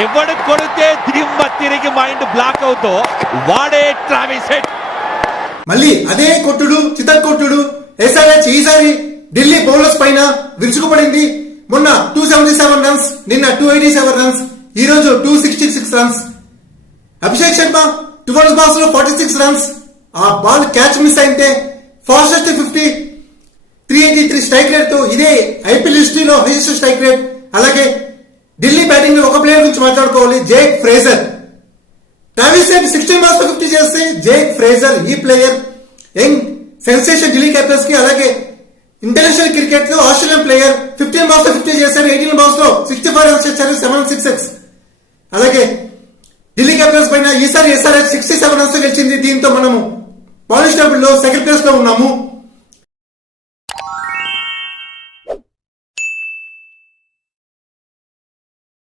ఎవడు కొడితే తిరిగి మైండ్ బ్లాక్ అవుతో వాడే ట్రావిస్ హెడ్. మళ్ళీ అదే కొట్టుడు చితక్కొట్టుడు. ఎస్ఆర్హెచ్ ఈసారి ఢిల్లీ బౌలర్స్ పైన విరుచుకుపడింది. మొన్న 277 రన్స్, నిన్న 287 రన్స్, ఈ రోజు 266 రన్స్. అభిషేక్ శర్మ 12 బాల్స్ లో 46 రన్స్. ఆ బాల్ క్యాచ్ మిస్ అయితే ఫాస్టెస్ట్ 50, 383 స్ట్రైక్ రేట్ తో ఇదే ఐపీఎల్ హిస్టరీలో హైయెస్ట్ స్ట్రైక్ రేట్. అలాగే ఢిల్లీ బ్యాటింగ్ లో ఒక ప్లేయర్ గురించి మాట్లాడుకోవాలి, Jake Fraser. Travis Head 16 balls లో 50 చేస్తే జేక్ ఫ్రేజర్ ఈ player young sensation Delhi Capitals కి. అలాగే ఇంటర్నేషనల్ క్రికెట్ లో ఆస్ట్రేలియన్ ప్లేయర్ 15 బాల్స్ లో 50 చేశారు, 18 బాల్స్ లో 65 రన్స్ చేశారు, 766. అలాగే ఢిల్లీ క్యాపిటల్స్ పైన ఈసారి ఎస్ఆర్హెచ్ 67 రన్స్ గెలిచింది. దీంతో మనము పాలిష్ టేబుల్ లో సెకండ్ ప్లేస్ లో ఉన్నాము.